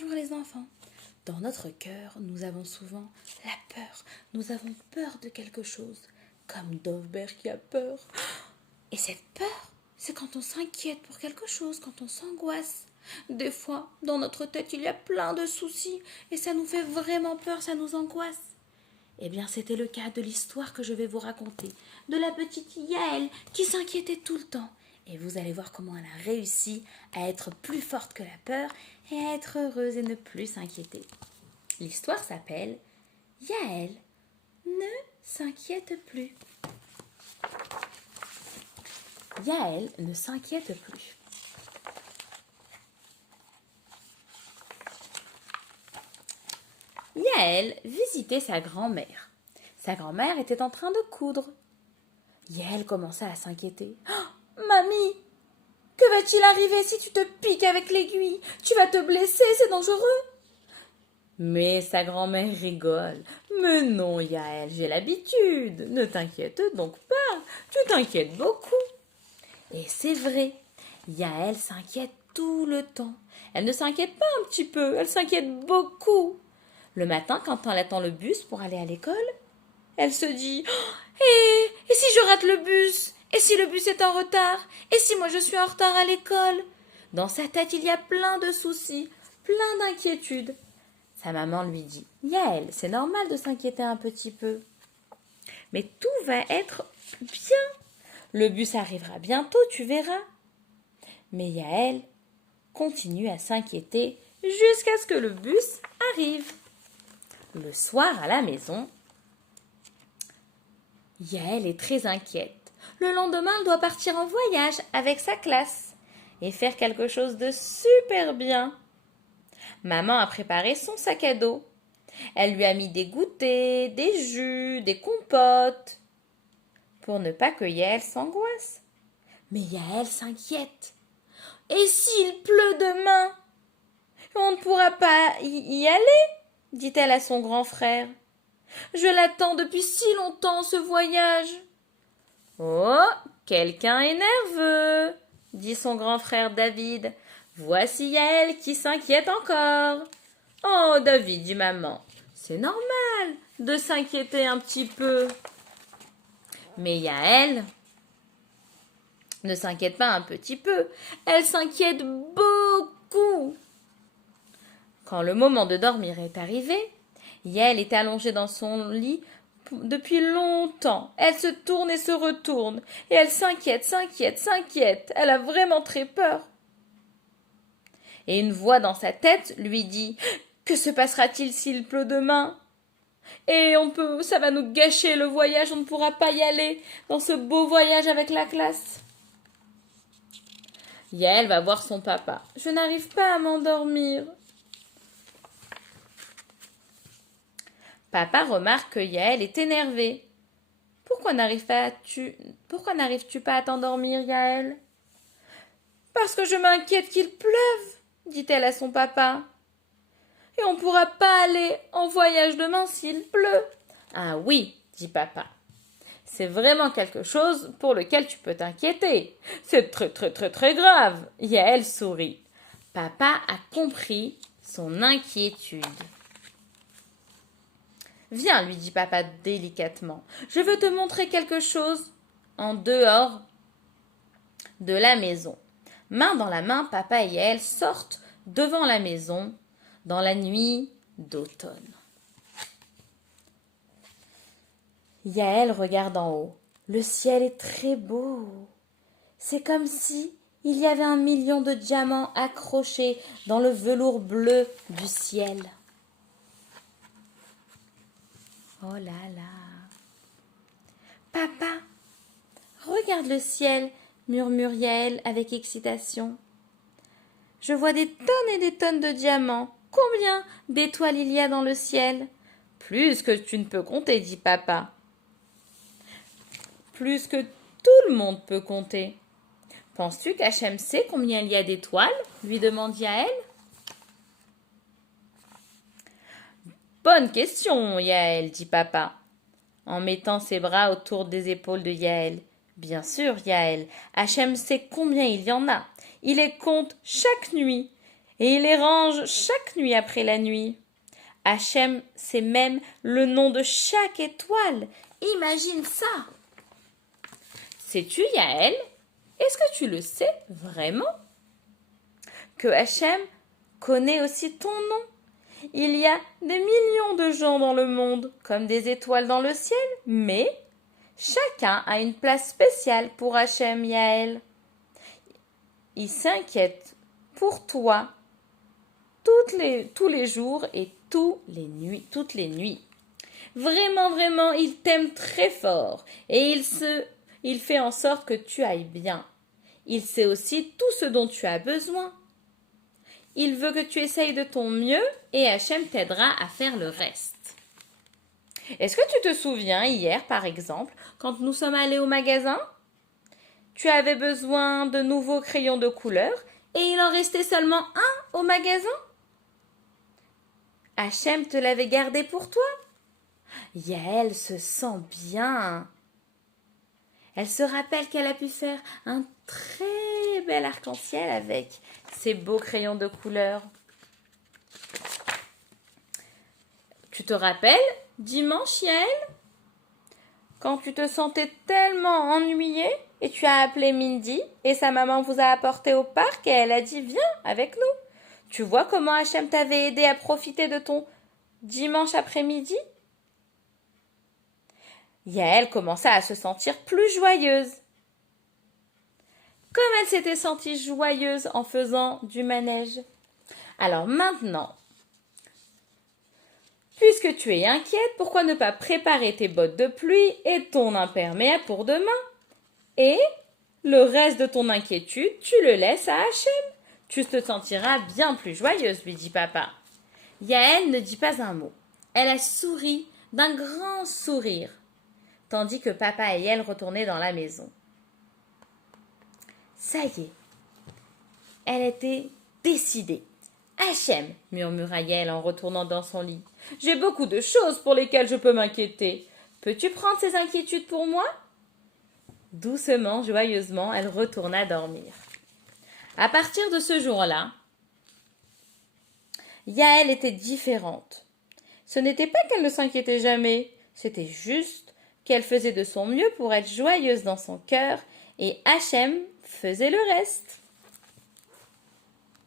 Bonjour les enfants. Dans notre cœur, nous avons souvent la peur. Nous avons peur de quelque chose, comme Dovebert qui a peur. Et cette peur, c'est quand on s'inquiète pour quelque chose, quand on s'angoisse. Des fois, dans notre tête, il y a plein de soucis et ça nous fait vraiment peur, ça nous angoisse. Eh bien, c'était le cas de l'histoire que je vais vous raconter, de la petite Yaël qui s'inquiétait tout le temps. Et vous allez voir comment elle a réussi à être plus forte que la peur et à être heureuse et ne plus s'inquiéter. L'histoire s'appelle Yaël ne s'inquiète plus. Yaël ne s'inquiète plus. Yaël visitait sa grand-mère. Sa grand-mère était en train de coudre. Yaël commença à s'inquiéter. Oh, mamie, que va-t-il arriver si tu te piques avec l'aiguille? Tu vas te blesser, c'est dangereux. Mais sa grand-mère rigole. Mais non, Yaël, j'ai l'habitude. Ne t'inquiète donc pas. Tu t'inquiètes beaucoup. Et c'est vrai, Yaël s'inquiète tout le temps. Elle ne s'inquiète pas un petit peu, elle s'inquiète beaucoup. Le matin, quand elle attend le bus pour aller à l'école, elle se dit « Et si je rate le bus? Et si le bus est en retard? Et si moi je suis en retard à l'école ?» Dans sa tête, il y a plein de soucis, plein d'inquiétudes. Sa maman lui dit « Yaël, c'est normal de s'inquiéter un petit peu. Mais tout va être bien. Le bus arrivera bientôt, tu verras. » Mais Yaël continue à s'inquiéter jusqu'à ce que le bus arrive. Le soir à la maison, Yaël est très inquiète. Le lendemain, elle doit partir en voyage avec sa classe et faire quelque chose de super bien. Maman a préparé son sac à dos. Elle lui a mis des goûters, des jus, des compotes, pour ne pas que Yaël s'angoisse. Mais Yaël s'inquiète. Et s'il pleut demain? On ne pourra pas y aller, dit-elle à son grand frère. Je l'attends depuis si longtemps, ce voyage. Oh, quelqu'un est nerveux, dit son grand frère David. Voici Yaël qui s'inquiète encore. Oh, David, dit maman, c'est normal de s'inquiéter un petit peu. Mais Yaël ne s'inquiète pas un petit peu, elle s'inquiète beaucoup. Quand le moment de dormir est arrivé, Yaël est allongée dans son lit depuis longtemps. Elle se tourne et se retourne, et elle s'inquiète. Elle a vraiment très peur. Et une voix dans sa tête lui dit « Que se passera-t-il s'il pleut demain ? Et ça va nous gâcher le voyage, on ne pourra pas y aller dans ce beau voyage avec la classe. » Yaël va voir son papa. « Je n'arrive pas à m'endormir. » Papa remarque que Yaël est énervée. « Pourquoi n'arrives-tu pas à t'endormir, Yaël ?»« Parce que je m'inquiète qu'il pleuve, dit-elle à son papa. Et on ne pourra pas aller en voyage demain s'il pleut. »« Ah oui, dit papa. C'est vraiment quelque chose pour lequel tu peux t'inquiéter. C'est très grave. » Yaël sourit. Papa a compris son inquiétude. « Viens, lui dit papa délicatement. Je veux te montrer quelque chose en dehors de la maison. » Main dans la main, papa et Yaël sortent devant la maison dans la nuit d'automne. Yaël regarde en haut. Le ciel est très beau. C'est comme si il y avait 1 million de diamants accrochés dans le velours bleu du ciel. Oh là là. Papa, regarde le ciel, murmure Yaël avec excitation. Je vois des tonnes et des tonnes de diamants. Combien d'étoiles il y a dans le ciel? Plus que tu ne peux compter, dit papa. Plus que tout le monde peut compter. Penses-tu qu'Hachem sait combien il y a d'étoiles? Lui demande Yaël. Bonne question, Yaël, dit papa, en mettant ses bras autour des épaules de Yaël. Bien sûr, Yaël, Hachem sait combien il y en a. Il les compte chaque nuit. et il les range chaque nuit après la nuit. Hachem sait même le nom de chaque étoile. Imagine ça! Sais-tu, Yaël? Est-ce que tu le sais vraiment? Que Hachem connaît aussi ton nom. Il y a des millions de gens dans le monde, comme des étoiles dans le ciel, mais chacun a une place spéciale pour Hachem, Yaël. Il s'inquiète pour toi tous les jours et toutes les nuits. Vraiment, vraiment, il t'aime très fort et il fait en sorte que tu ailles bien. Il sait aussi tout ce dont tu as besoin. Il veut que tu essayes de ton mieux et Hachem t'aidera à faire le reste. Est-ce que tu te souviens hier, par exemple, quand nous sommes allés au magasin? Tu avais besoin de nouveaux crayons de couleur et il en restait seulement un au magasin? Hachem te l'avait gardé pour toi? Yaël se sent bien. Elle se rappelle qu'elle a pu faire un très bel arc-en-ciel avec ces beaux crayons de couleur. Tu te rappelles, dimanche, Yaël, quand tu te sentais tellement ennuyée et tu as appelé Mindy et sa maman vous a apporté au parc et elle a dit « Viens avec nous ». Tu vois comment Hachem t'avait aidé à profiter de ton dimanche après-midi? Yaël commença à se sentir plus joyeuse. Comme elle s'était sentie joyeuse en faisant du manège. Alors maintenant, puisque tu es inquiète, pourquoi ne pas préparer tes bottes de pluie et ton imperméable pour demain? Et le reste de ton inquiétude, tu le laisses à Hachem. Tu te sentiras bien plus joyeuse, lui dit papa. Yaël ne dit pas un mot. Elle a souri d'un grand sourire, tandis que papa et elle retournaient dans la maison. Ça y est, elle était décidée. Hachem, murmura Yaël en retournant dans son lit. J'ai beaucoup de choses pour lesquelles je peux m'inquiéter. Peux-tu prendre ces inquiétudes pour moi? Doucement, joyeusement, elle retourna dormir. À partir de ce jour-là, Yaël était différente. Ce n'était pas qu'elle ne s'inquiétait jamais, c'était juste qu'elle faisait de son mieux pour être joyeuse dans son cœur et Hachem faisait le reste.